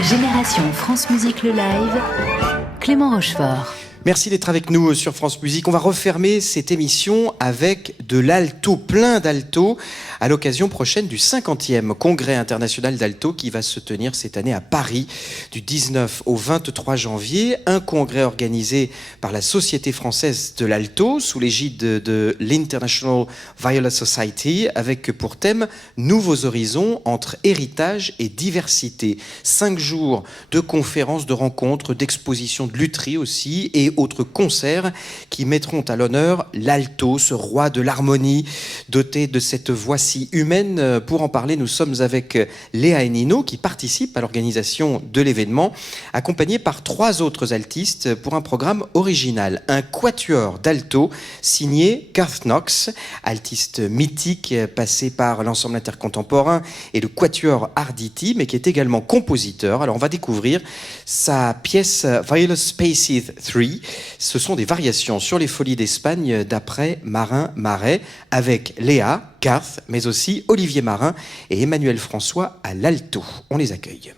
Génération France Musique le live, Clément Rochefort. Merci d'être avec nous sur France Musique. On va refermer cette émission avec de l'alto, plein d'alto, à l'occasion prochaine du 50e Congrès international d'alto qui va se tenir cette année à Paris du 19 au 23 janvier. Un congrès organisé par la Société française de l'alto sous l'égide de l'International Viola Society avec pour thème Nouveaux horizons entre héritage et diversité. 5 jours de conférences, de rencontres, d'expositions de lutherie aussi et autres concerts qui mettront à l'honneur l'alto, ce roi de l'harmonie, doté de cette voix si humaine. Pour en parler, nous sommes avec Léa et Nino qui participent à l'organisation de l'événement, accompagnés par 3 autres altistes pour un programme original. Un quatuor d'alto signé Garth Knox, altiste mythique passé par l'ensemble intercontemporain et le quatuor Arditi, mais qui est également compositeur. Alors on va découvrir sa pièce Viola Spaces 3. Ce sont des variations sur les folies d'Espagne d'après Marin Marais, avec Léa, Garth, mais aussi Olivier Marin et Emmanuel François à l'alto. On les accueille.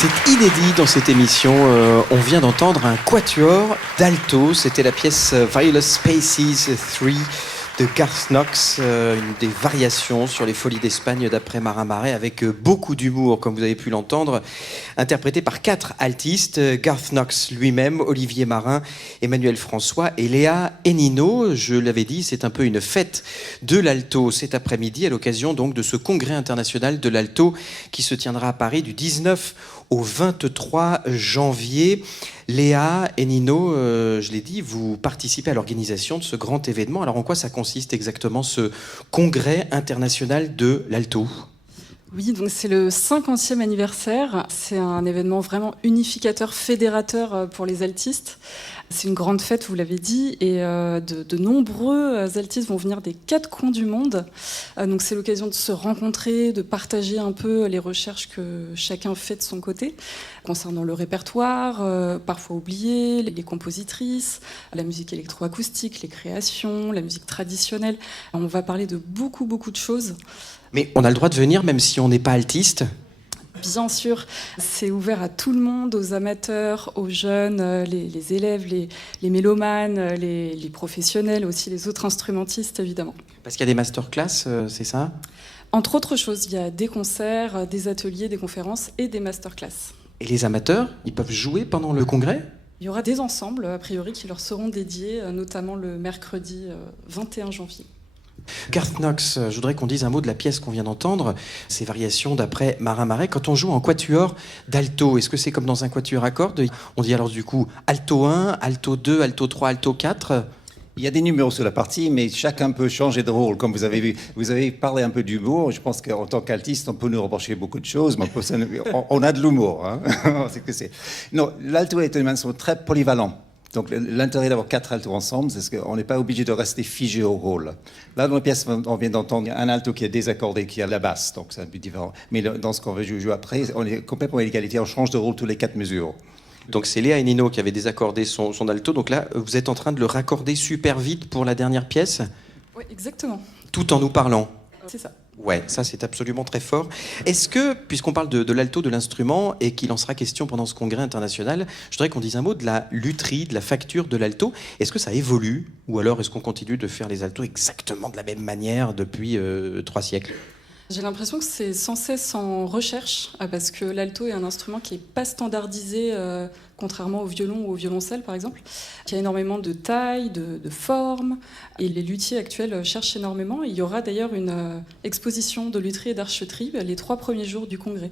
C'est inédit dans cette émission. On vient d'entendre un quatuor d'alto. C'était la pièce Violet Spaces 3 de Garth Knox, une des variations sur les Folies d'Espagne d'après Marin Marais, avec beaucoup d'humour, comme vous avez pu l'entendre, interprété par 4 altistes, Garth Knox lui-même, Olivier Marin, Emmanuel François et Léa Enino. Je l'avais dit, c'est un peu une fête de l'alto cet après-midi, à l'occasion donc de ce congrès international de l'alto qui se tiendra à Paris du 19 au 23 janvier. Léa et Nino, je l'ai dit, vous participez à l'organisation de ce grand événement. Alors en quoi ça consiste exactement ce congrès international de l'alto ? Oui, donc c'est le 50e anniversaire. C'est un événement vraiment unificateur, fédérateur pour les altistes. C'est une grande fête, vous l'avez dit, et de nombreux altistes vont venir des 4 coins du monde. Donc c'est l'occasion de se rencontrer, de partager un peu les recherches que chacun fait de son côté, concernant le répertoire, parfois oublié, les compositrices, la musique électroacoustique, les créations, la musique traditionnelle. On va parler de beaucoup de choses. Mais on a le droit de venir même si on n'est pas altiste ? Bien sûr, c'est ouvert à tout le monde, aux amateurs, aux jeunes, les élèves, les mélomanes, les professionnels, aussi les autres instrumentistes, évidemment. Parce qu'il y a des masterclass, c'est ça ? Entre autres choses, il y a des concerts, des ateliers, des conférences et des masterclass. Et les amateurs, ils peuvent jouer pendant le congrès ? Il y aura des ensembles, a priori, qui leur seront dédiés, notamment le mercredi 21 janvier. Garth Knox, je voudrais qu'on dise un mot de la pièce qu'on vient d'entendre, ces variations d'après Marin Marais. Quand on joue en quatuor d'alto, est-ce que c'est comme dans un quatuor à cordes ? On dit alors du coup alto 1, alto 2, alto 3, alto 4 ? Il y a des numéros sur la partie, mais chacun peut changer de rôle. Comme vous avez vu, vous avez parlé un peu d'humour. Je pense qu'en tant qu'altiste, on peut nous reprocher beaucoup de choses, mais on a de l'humour. Hein. Non, l'alto est un instrument très polyvalent. Donc l'intérêt d'avoir 4 altos ensemble, c'est qu'on n'est pas obligé de rester figé au rôle. Là, dans la pièce, on vient d'entendre un alto qui est désaccordé, qui a la basse, donc c'est un peu différent. Mais dans ce qu'on va jouer après, on est complètement à l'égalité, on change de rôle tous les 4 mesures. Donc c'est Léa et Nino qui avaient désaccordé son alto. Donc là, vous êtes en train de le raccorder super vite pour la dernière pièce ? Oui, exactement. Tout en nous parlant ? C'est ça. Ouais, ça c'est absolument très fort. Est-ce que, puisqu'on parle de l'alto, de l'instrument, et qu'il en sera question pendant ce congrès international, je voudrais qu'on dise un mot de la lutherie, de la facture de l'alto. Est-ce que ça évolue ? Ou alors est-ce qu'on continue de faire les altos exactement de la même manière depuis 3 siècles ? J'ai l'impression que c'est sans cesse en recherche, parce que l'alto est un instrument qui n'est pas standardisé, contrairement au violon ou au violoncelle, par exemple, qui a énormément de taille, de forme, et les luthiers actuels cherchent énormément. Il y aura d'ailleurs une exposition de lutherie et d'archeterie les 3 premiers jours du congrès.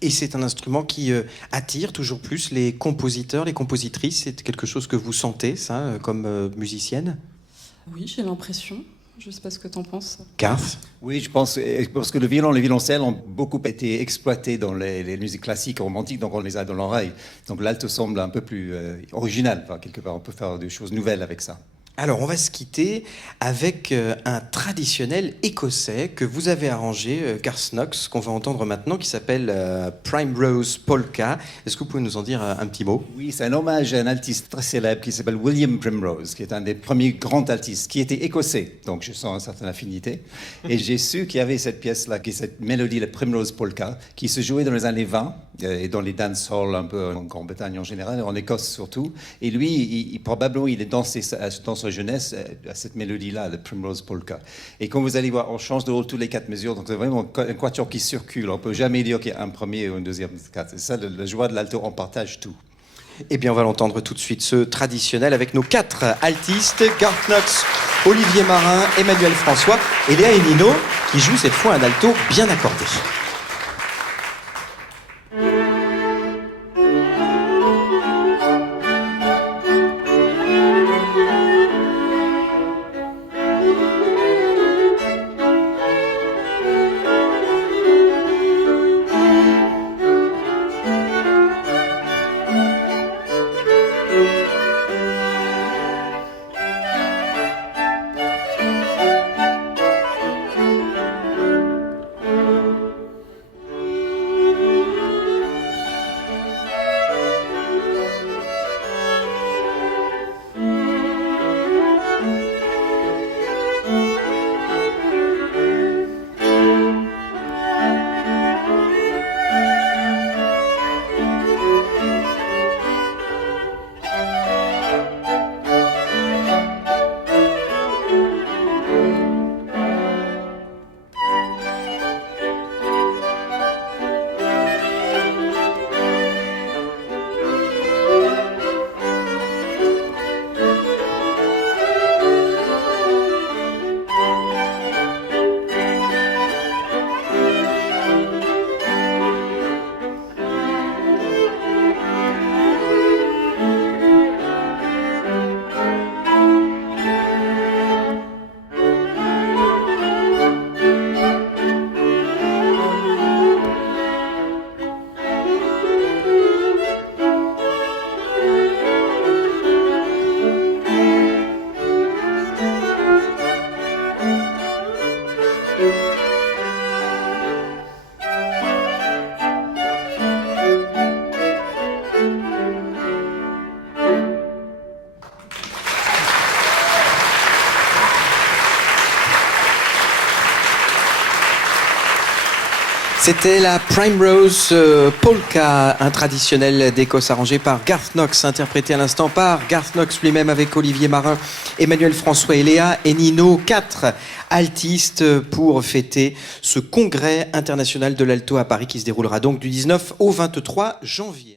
Et c'est un instrument qui attire toujours plus les compositeurs, les compositrices. C'est quelque chose que vous sentez, ça, comme musicienne ? Oui, j'ai l'impression. Je ne sais pas ce que tu en penses. Garth ? Oui, je pense parce que le violon et le violoncelle ont beaucoup été exploités dans les musiques classiques romantiques, donc on les a dans l'oreille. Donc l'alto semble un peu plus original, enfin, quelque part. On peut faire des choses nouvelles avec ça. Alors, on va se quitter avec un traditionnel écossais que vous avez arrangé, Garth Knox, qu'on va entendre maintenant, qui s'appelle Primrose Polka. Est-ce que vous pouvez nous en dire un petit mot ? Oui, c'est un hommage à un altiste très célèbre qui s'appelle William Primrose, qui est un des premiers grands altistes, qui était écossais, donc je sens une certaine affinité. Et j'ai su qu'il y avait cette pièce-là, qui est cette mélodie, la Primrose Polka, qui se jouait dans les années 20, et dans les dance halls un peu en Grande-Bretagne en général, en Écosse surtout. Et lui, probablement, il est dansé dans sa jeunesse à cette mélodie-là, la Primrose Polka. Et comme vous allez voir, on change de rôle tous les 4 mesures, donc c'est vraiment un quatuor qui circule. On ne peut jamais dire qu'il y a un premier ou un deuxième. C'est ça, la joie de l'alto, on partage tout. Eh bien, on va l'entendre tout de suite, ce traditionnel, avec nos 4 altistes, Garth Knox, Olivier Marin, Emmanuel François et Léa et Nino, qui jouent cette fois un alto bien accordé. C'était la Primrose Polka, un traditionnel d'Écosse arrangé par Garth Knox, interprété à l'instant par Garth Knox lui-même avec Olivier Marin, Emmanuel François Eléa et Nino, 4 altistes pour fêter ce congrès international de l'alto à Paris qui se déroulera donc du 19 au 23 janvier.